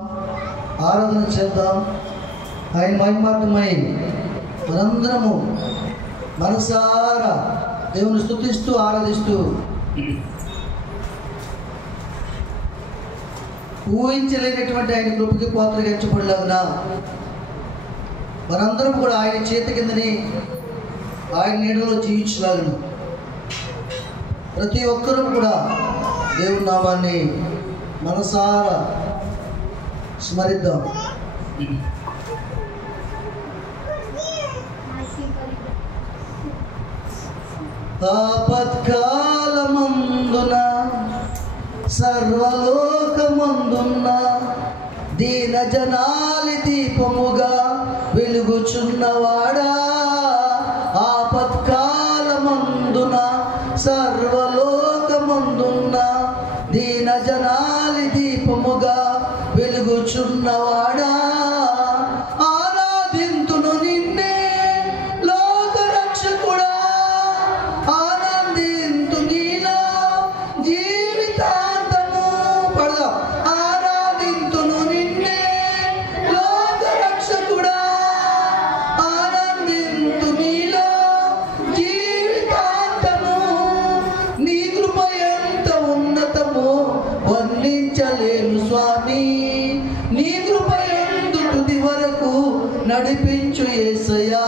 ఆరాధన చేద్దాం. ఆయన మహిమార్థమై మనందరము మనసారా దేవుని స్తుతిస్తూ ఆరాధిస్తూ ఊహించలేనటువంటి ఆయన కృపకి పాత్రగా ఎంచబడలాగున మనందరం కూడా ఆయన చేతి కిందని ఆయన నీడలో జీవించలాగును ప్రతి ఒక్కరూ కూడా దేవుని నామాన్ని మనసారా స్మరిద్దాం. ఆపత్కాలమందున సర్వలోకమందున్న దీన జనాలి దీపముగా వెలుగుచున్నవాడా, ఆపత్కాలమందున సర్వలోకమందున్న దీన జనాలి దీపముగా వెలుగుచున్నవాడా, ఆరాధింతును నిన్నే లోక రక్షకుడా, ఆనందింతు నీలో జీవితాంతము. పడదాం. ఆరాధింతును నిన్నే లోక రక్షకుడా, ఆనందింతు నీలో జీవితాంతము. నీ కృప ఎంత ఉన్నతమో వర్ణించలేను స్వామి, నీ కృప ఎందు తుది వరకు నడిపించు యేసయ్యా.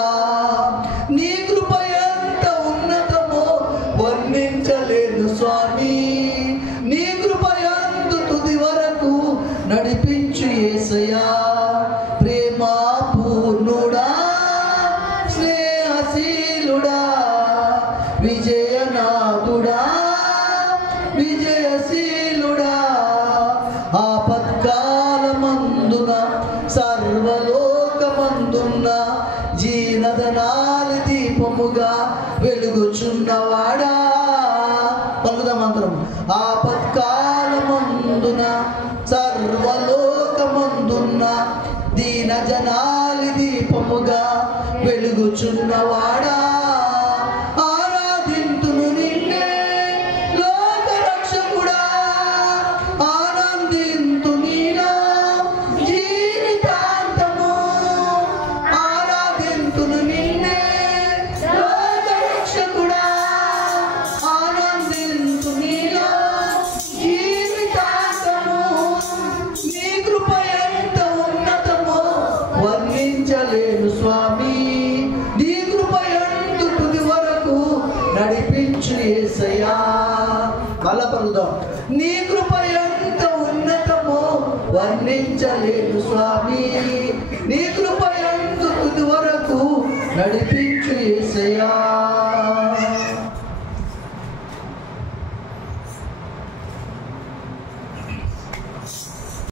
నీ కృప ఎంత ఉన్నతమో వర్ణించలేను స్వామి, నీ కృప ఎందు తుది వరకు నడిపించు యేసయ్యా. ప్రేమా పూర్ణుడా, స్నేహశీలుడా, విజయనాథుడా, విజయశీలుడా, ఆపత్కాలమందున సర్వలోకమందున్న జీనదనాలి దీపముగా వెలుగుచున్నవాడా. పలుకుదాం మంత్రం. ఆపత్కాలమందున సర్వలోకమందున్న దీన జనాలి దీపముగా వెలుగుచున్నవాడా, ఆరాధింతును నిన్నే లోక రక్షకుడా, ఆనందింతు నీలో జీవితాంతము. ఆరాధింతును నిన్నే లోక రక్షకుడా, ఆనందింతు నీలో జీవితాంతము. నీ కృప ఎంత ఉన్నతమో వర్ణించలేను స్వామి, నీ కృప ఎందు తుది వరకు నడిపించు యేసయ్యా. మళ్ళా పలుకుదాం. నీ కృప ఎంత ఉన్నతమో వర్ణించలేను స్వామి, నీ కృప ఎందు తుది వరకు నడిపించు యేసయ్యా.